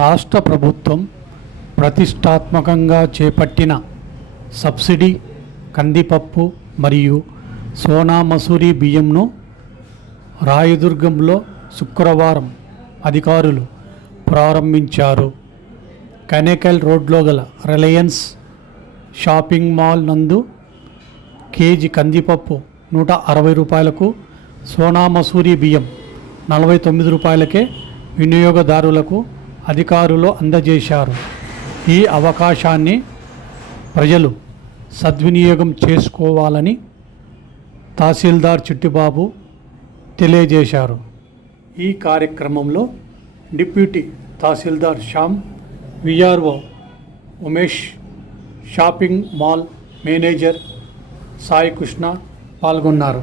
రాష్ట్ర ప్రభుత్వం ప్రతిష్టాత్మకంగా చేపట్టిన సబ్సిడీ కందిపప్పు మరియు సోనా మసూరి బియ్యంను రాయదుర్గంలో శుక్రవారం అధికారులు ప్రారంభించారు. కనేకల్ రోడ్లో గల రిలయన్స్ షాపింగ్ మాల్ నందు కేజీ కందిపప్పు 160 రూపాయలకు, సోనా మసూరి బియ్యం 49 రూపాయలకే వినియోగదారులకు అధికారులు అందజేశారు. ఈ అవకాశాన్ని ప్రజలు సద్వినియోగం చేసుకోవాలని తహసీల్దార్ చిట్టిబాబు తెలియజేశారు. ఈ కార్యక్రమంలో deputy tahsildar Shyam, VRO Umesh, shopping mall manager Sai Krishna పాల్గొన్నారు.